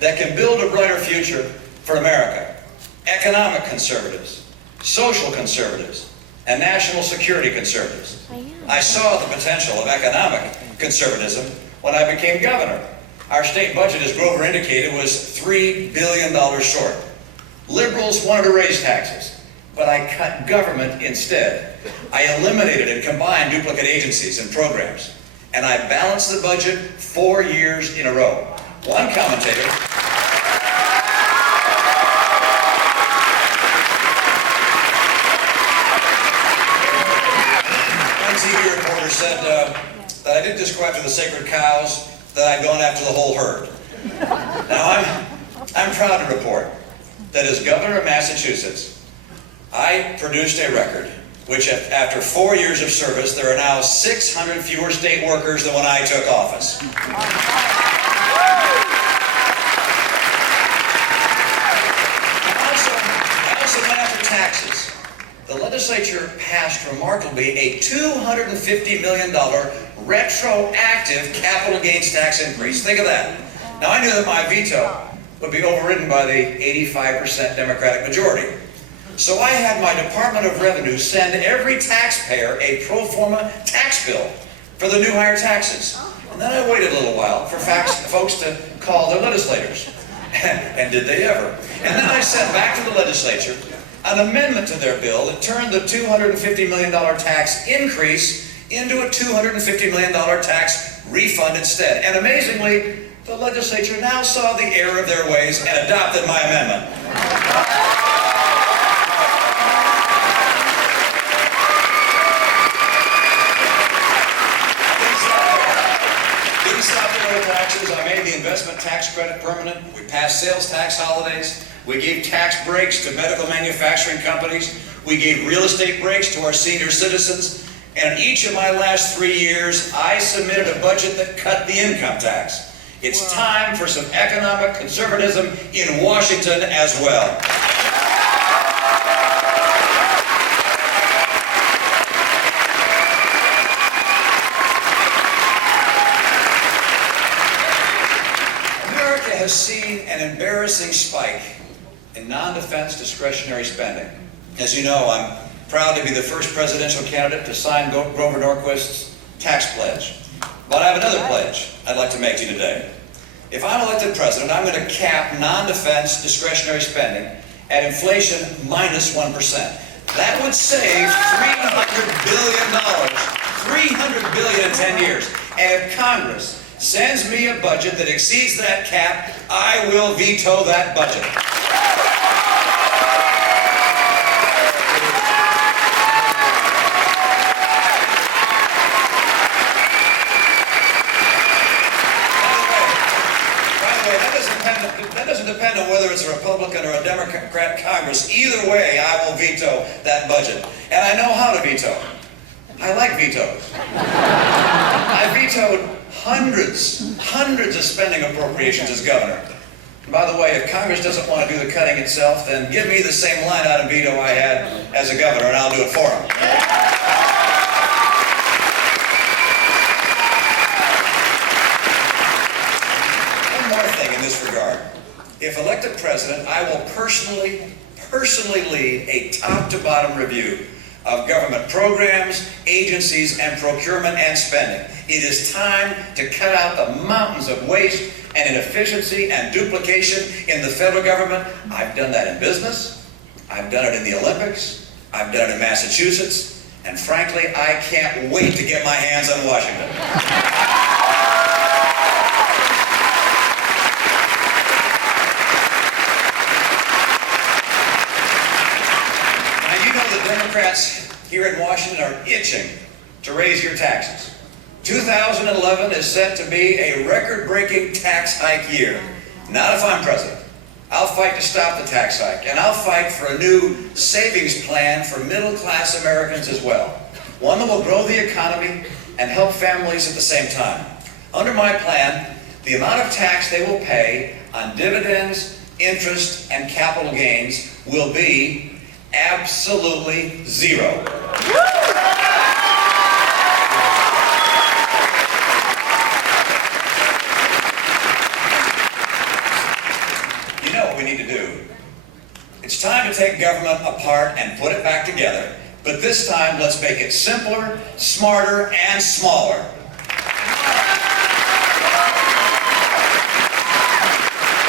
that can build a brighter future for America. Economic conservatives, social conservatives, and national security conservatives. I saw the potential of economic conservatism when I became governor. Our state budget, as Grover indicated, was $3 billion short. Liberals wanted to raise taxes, but I cut government instead. I eliminated and combined duplicate agencies and programs, and I balanced the budget 4 years in a row. One commentator TV reporter said that I didn't describe to the sacred cows that I'd gone after the whole herd. Now, I'm proud to report that as governor of Massachusetts, I produced a record which, after 4 years of service, there are now 600 fewer state workers than when I took office. I also went after taxes. The legislature passed remarkably a $250 million retroactive capital gains tax increase. Think of that. Now, I knew that my veto would be overridden by the 85% Democratic majority. So I had my Department of Revenue send every taxpayer a pro forma tax bill for the new higher taxes. And then I waited a little while for folks to call their legislators. And did they ever? And then I sent back to the legislature an amendment to their bill that turned the $250 million tax increase into a $250 million tax refund instead. And amazingly, the legislature now saw the error of their ways and adopted my amendment. Didn't stop the low taxes. I made the investment tax credit permanent. We passed sales tax holidays. We gave tax breaks to medical manufacturing companies. We gave real estate breaks to our senior citizens. And in each of my last 3 years, I submitted a budget that cut the income tax. It's time for some economic conservatism in Washington as well. America has seen an embarrassing spike in non-defense discretionary spending. As you know, I'm proud to be the first presidential candidate to sign Grover Norquist's tax pledge. But I have another pledge I'd like to make to you today. If I'm elected president, I'm going to cap non-defense discretionary spending at inflation minus 1%. That would save $300 billion. $300 billion in 10 years. And if Congress sends me a budget that exceeds that cap, I will veto that budget. That doesn't depend on whether it's a Republican or a Democrat Congress. Either way, I will veto that budget. And I know how to veto. I like vetoes. I vetoed hundreds of spending appropriations as governor. And by the way, if Congress doesn't want to do the cutting itself, then give me the same line item veto I had as a governor, and I'll do it for them. In this regard, if elected president, I will personally lead a top-to-bottom review of government programs, agencies, and procurement and spending. It is time to cut out the mountains of waste and inefficiency and duplication in the federal government. I've done that in business. I've done it in the Olympics. I've done it in Massachusetts. And frankly, I can't wait to get my hands on Washington. Democrats here in Washington are itching to raise your taxes. 2011 is set to be a record-breaking tax hike year. Not if I'm president. I'll fight to stop the tax hike, and I'll fight for a new savings plan for middle-class Americans as well. One that will grow the economy and help families at the same time. Under my plan, the amount of tax they will pay on dividends, interest, and capital gains will be absolutely zero. we need to do. It's time to take government apart and put it back together. But this time, let's make it simpler, smarter, and smaller.